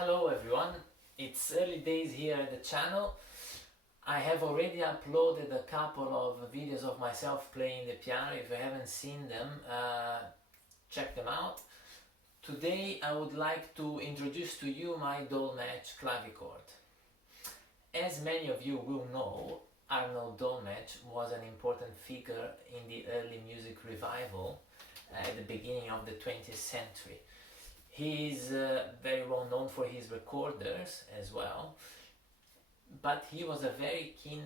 Hello everyone, it's early days here at the channel. I have already uploaded a couple of videos of myself playing the piano. If you haven't seen them, check them out. Today I would like to introduce to you my Dolmetsch clavichord. As many of you will know, Arnold Dolmetsch was an important figure in the early music revival at the beginning of the 20th century. He is very well known for his recorders as well, but he was a very keen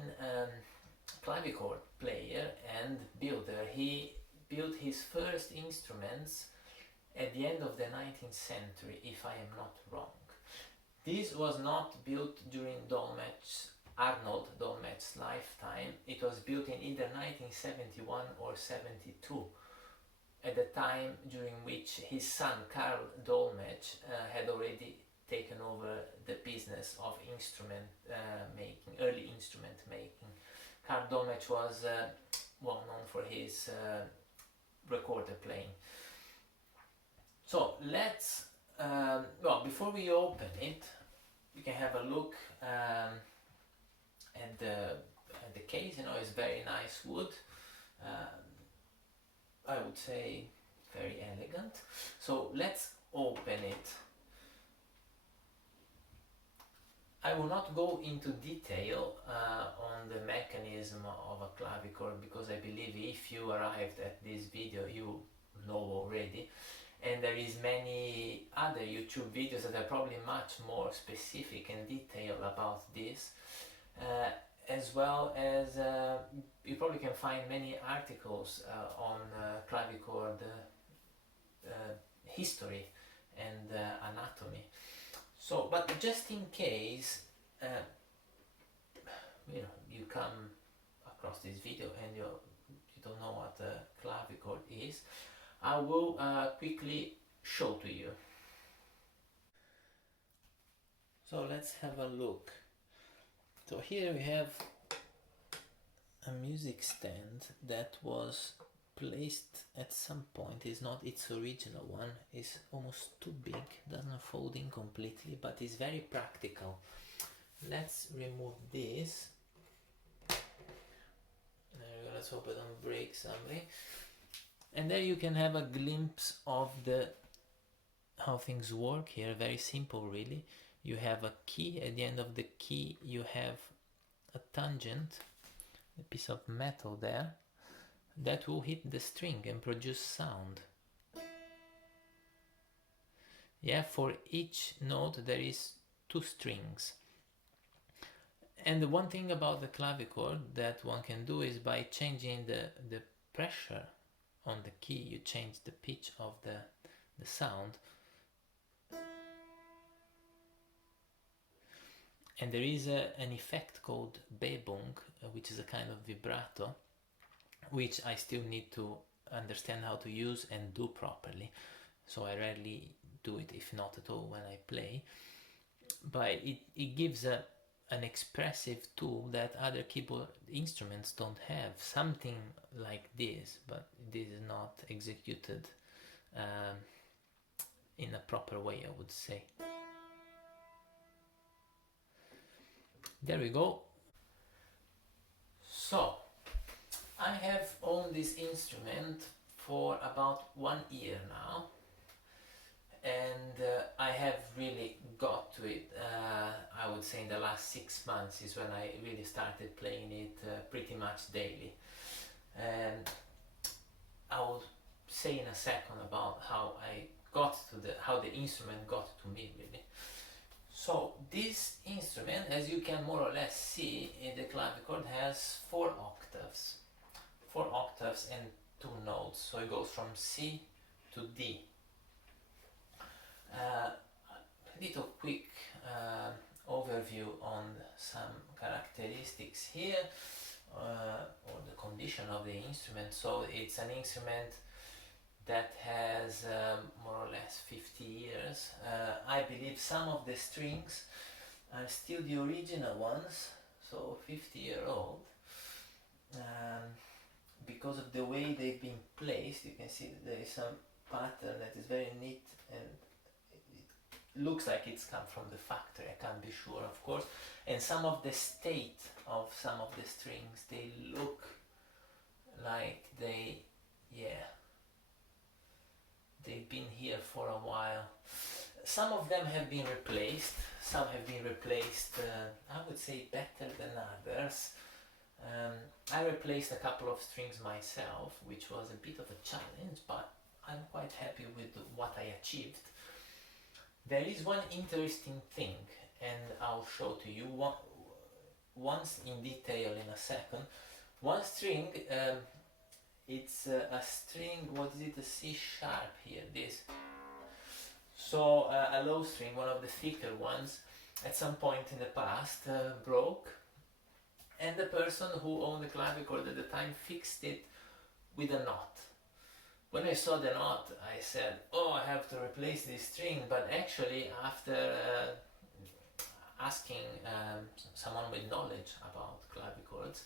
clavichord player and builder. He built his first instruments at the end of the 19th century, if I am not wrong. This was not built during Arnold Dolmetsch's lifetime. It was built in either 1971 or 72. At the time during which his son Carl Dolmetsch had already taken over the business of early instrument making. Carl Dolmetsch was well known for his recorder playing. So let's, before we open it, we can have a look at the case. You know, it's very nice wood. I would say very elegant. So let's open it. I will not go into detail on the mechanism of a clavichord, because I believe if you arrived at this video you know already, and there is many other YouTube videos that are probably much more specific and detailed about this. As well as you probably can find many articles on clavichord history and anatomy. So, but just in case you come across this video and you don't know what a clavichord is, I will quickly show to you. So let's have a look. So here we have a music stand that was placed at some point. It's not its original one, it's almost too big, doesn't fold in completely, but it's very practical. Let's remove this. Let's hope I don't break something. And there you can have a glimpse of how things work here. Very simple really. You have a key. At the end of the key you have a tangent, a piece of metal there, that will hit the string and produce sound. Yeah, for each note there is 2 strings. And the one thing about the clavichord that one can do is by changing the pressure on the key, you change the pitch of the sound. And there is an effect called Bebung, which is a kind of vibrato, which I still need to understand how to use and do properly. So I rarely do it, if not at all, when I play. But it gives an expressive tool that other keyboard instruments don't have. Something like this, but this is not executed in a proper way, I would say. There we go. So, I have owned this instrument for about 1 year now, and I have really got to it, I would say in the last 6 months is when I really started playing it pretty much daily. And I will say in a second about how I got to how the instrument got to me really. So this instrument, as you can more or less see in the clavichord, has 4 octaves. 4 octaves and 2 notes, so it goes from C to D. A little quick overview on some characteristics here, or the condition of the instrument. So it's an instrument that has more or less 50 years. I believe some of the strings are still the original ones, so 50-year-old. Because of the way they've been placed, you can see that there is some pattern that is very neat and it looks like it's come from the factory. I can't be sure, of course. And some of the state of some of the strings, they look like they've been here for a while. Some of them have been replaced. Some have been replaced, I would say, better than others. I replaced a couple of strings myself, which was a bit of a challenge, but I'm quite happy with what I achieved. There is one interesting thing, and I'll show to you once in detail in a second. One string, it's a string, what is it, a C sharp here, this. So a low string, one of the thicker ones, at some point in the past broke, and the person who owned the clavichord at the time fixed it with a knot. When I saw the knot, I said, oh, I have to replace this string, but actually after asking someone with knowledge about clavichords,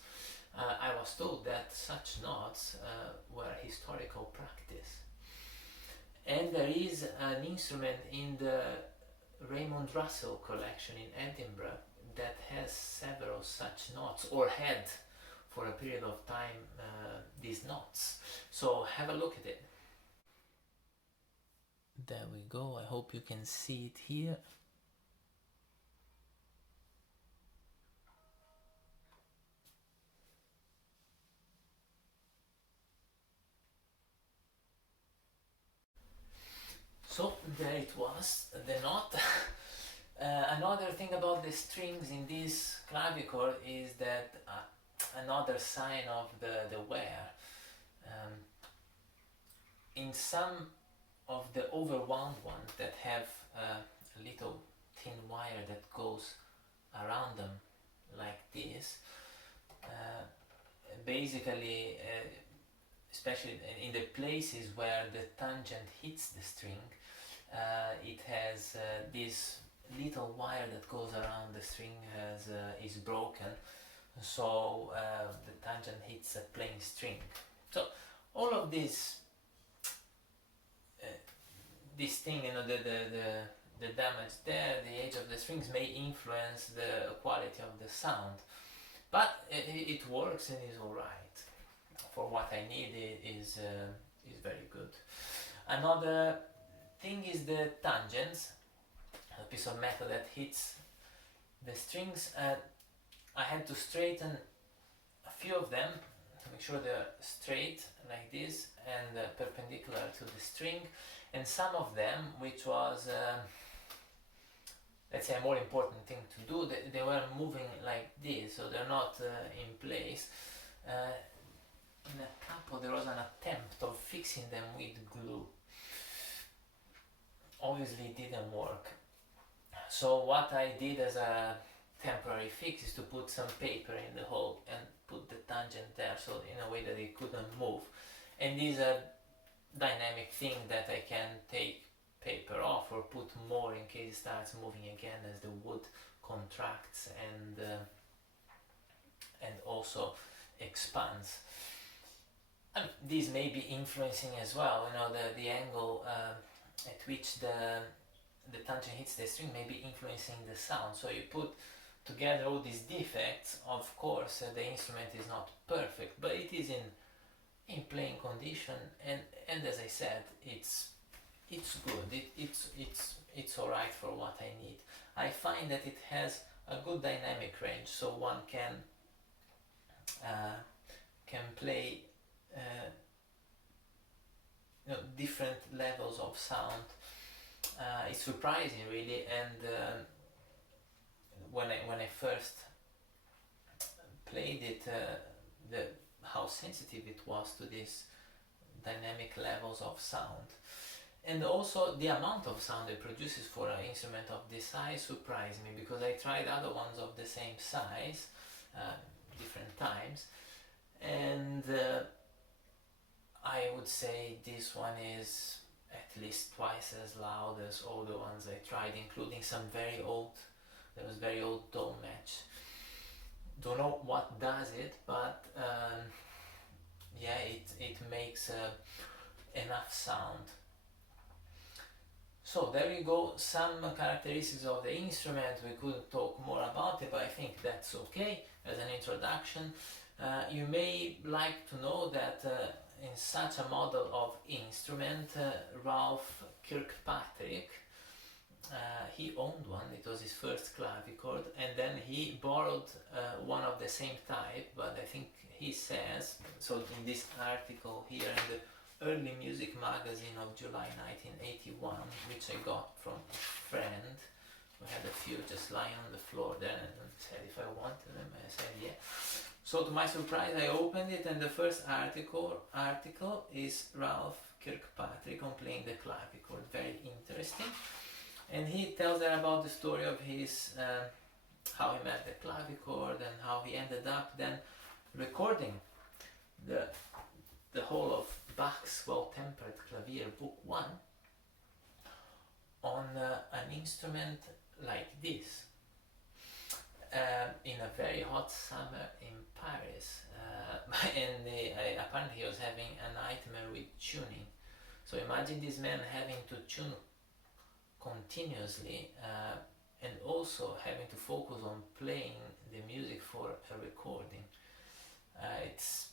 I was told that such knots were historical practice. And there is an instrument in the Raymond Russell collection in Edinburgh that has several such knots, or had for a period of time these knots. So have a look at it. There we go, I hope you can see it here. So there it was, the knot. Another thing about the strings in this clavichord is that another sign of the wear. In some of the overwound ones that have a little thin wire that goes around them like this, basically, especially in the places where the tangent hits the string, it has this little wire that goes around the string is broken, so the tangent hits a plain string. So all of this thing, you know, the damage there, the age of the strings may influence the quality of the sound, but it works and is alright. For what I need, it is very good. Another thing is the tangents, a piece of metal that hits the strings. I had to straighten a few of them to make sure they're straight like this and perpendicular to the string, and some of them, which was let's say a more important thing to do, they were moving like this, so they're not in place. In a couple there was an attempt of fixing them with glue. Obviously it didn't work. So what I did as a temporary fix is to put some paper in the hole and put the tangent there, so in a way that it couldn't move. And this is a dynamic thing that I can take paper off or put more in case it starts moving again as the wood contracts and also expands. And these may be influencing as well, you know, the angle at which the tangent hits the string may be influencing the sound. So you put together all these defects, of course the instrument is not perfect, but it is in playing condition, and as I said, it's good, it's alright for what I need. I find that it has a good dynamic range, so one can play you know, different levels of sound. It's surprising really, and when I first played it, how sensitive it was to these dynamic levels of sound, and also the amount of sound it produces for an instrument of this size surprised me, because I tried other ones of the same size different times, and I would say this one is at least twice as loud as all the ones I tried, including some very old, there was very old Dolmetsch. Don't know what does it, but yeah, it makes enough sound. So there you go, some characteristics of the instrument. We could talk more about it, but I think that's okay as an introduction. You may like to know that in such a model of instrument, Ralph Kirkpatrick, he owned one. It was his first clavichord, and then he borrowed one of the same type, but I think he says, so in this article here in the Early Music Magazine of July 1981, which I got from a friend, we had a few just lying on the floor there, and said if I wanted them, I said yeah. So to my surprise, I opened it, and the first article is Ralph Kirkpatrick on playing the clavichord. Very interesting. And he tells there about the story of his, how he met the clavichord and how he ended up then recording the whole of Bach's Well-Tempered Clavier Book 1 on an instrument like this. In a very hot summer in Paris, and apparently he was having a nightmare with tuning. So imagine this man having to tune continuously and also having to focus on playing the music for a recording. It's,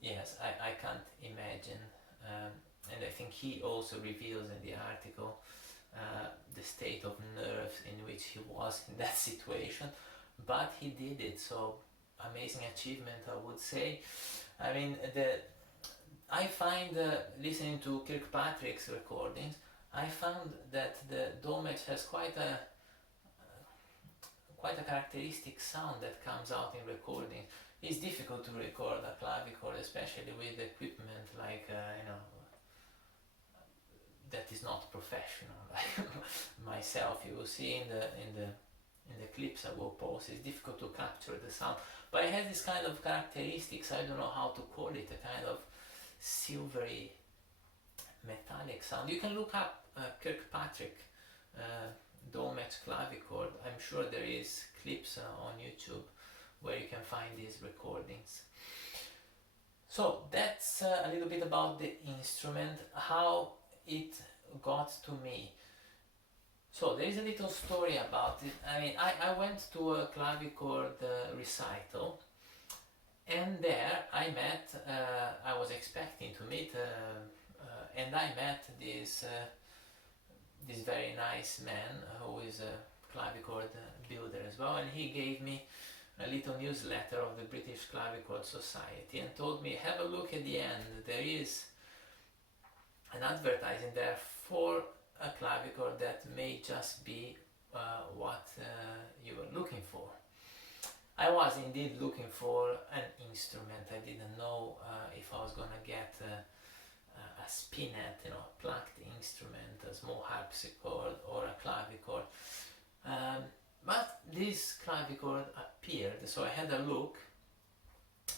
yes, I can't imagine, and I think he also reveals in the article the state of nerves in which he was in that situation, but he did it. So amazing achievement, I would say. I mean, I find listening to Kirkpatrick's recordings, I found that the Dolmetsch has quite a characteristic sound that comes out in recording. It's difficult to record a clavichord, especially with equipment like that is not professional, like myself. You will see in the clips I will post, it's difficult to capture the sound, but it has this kind of characteristics. I don't know how to call it, a kind of silvery metallic sound. You can look up Kirkpatrick Dolmetsch clavichord. I'm sure there is clips on YouTube where you can find these recordings. So that's a little bit about the instrument, how it got to me. So there is a little story about it. I mean, I went to a clavichord recital, and there I met, I was expecting to meet, and I met this very nice man who is a clavichord builder as well, and he gave me a little newsletter of the British Clavichord Society and told me, have a look at the end, there is an advertising there for a clavichord that may just be what you were looking for. I was indeed looking for an instrument. I didn't know if I was gonna get a spinet, a plucked instrument, a small harpsichord or a clavichord. But this clavichord appeared, so I had a look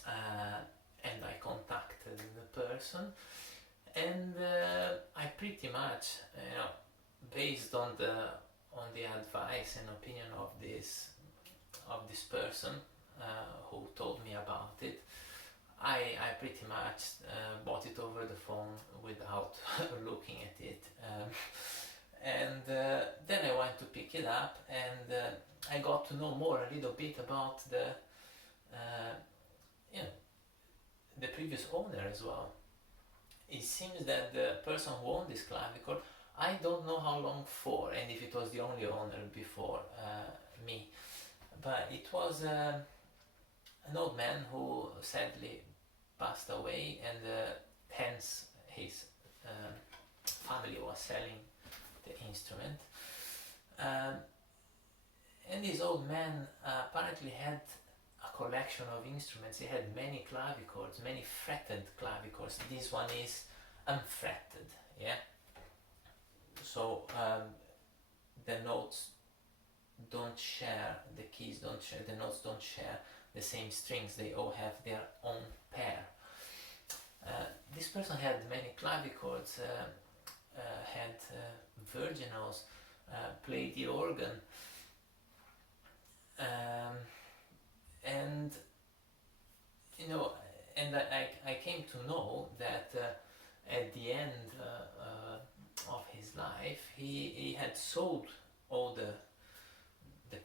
and I contacted the person, and I pretty much, based on the advice and opinion of this person who told me about it, I pretty much bought it over the phone without looking at it. And then I went to pick it up, and I got to know a little bit about the previous owner as well. It seems that the person who owned this clavichord, I don't know how long for, and if it was the only owner before me, but it was an old man who sadly passed away, and hence his family was selling the instrument. And this old man apparently had a collection of instruments. He had many clavichords, many fretted clavichords. This one is unfretted, yeah? So the notes don't share, the keys don't share, the notes don't share the same strings, they all have their own pair. This person had many clavichords, had virginals, played the organ, and I came to know that at the end of his life he had sold all the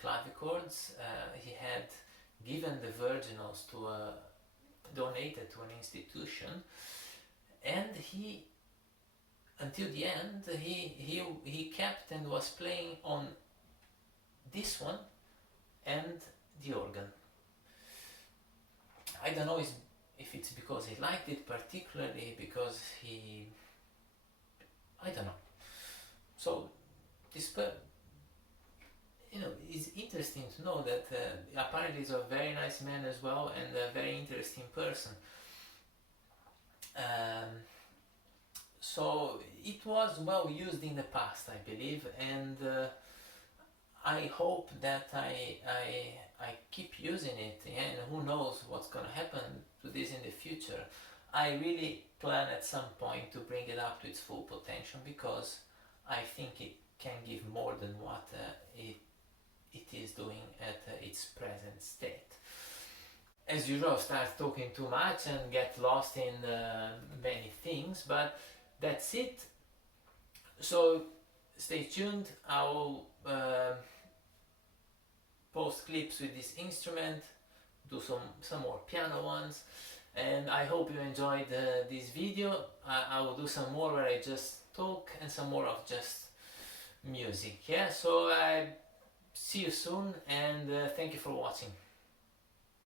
clavichords. He had given the virginals to donated to an institution, and he, until the end, he kept and was playing on this one and the organ. I don't know if it's because he liked it particularly, because I don't know. So this it's interesting to know that apparently he's a very nice man as well, and a very interesting person. So it was well used in the past, I believe, and I hope that I keep using it, and who knows what's gonna happen to this in the future. I really plan at some point to bring it up to its full potential, because I think it can give more than what it is doing at its present state. As usual, I start talking too much and get lost in many things, but that's it. So stay tuned. I will post clips with this instrument, do some more piano ones, and I hope you enjoyed this video. I will do some more where I just talk, and some more of just music. Yeah, so I see you soon, and thank you for watching.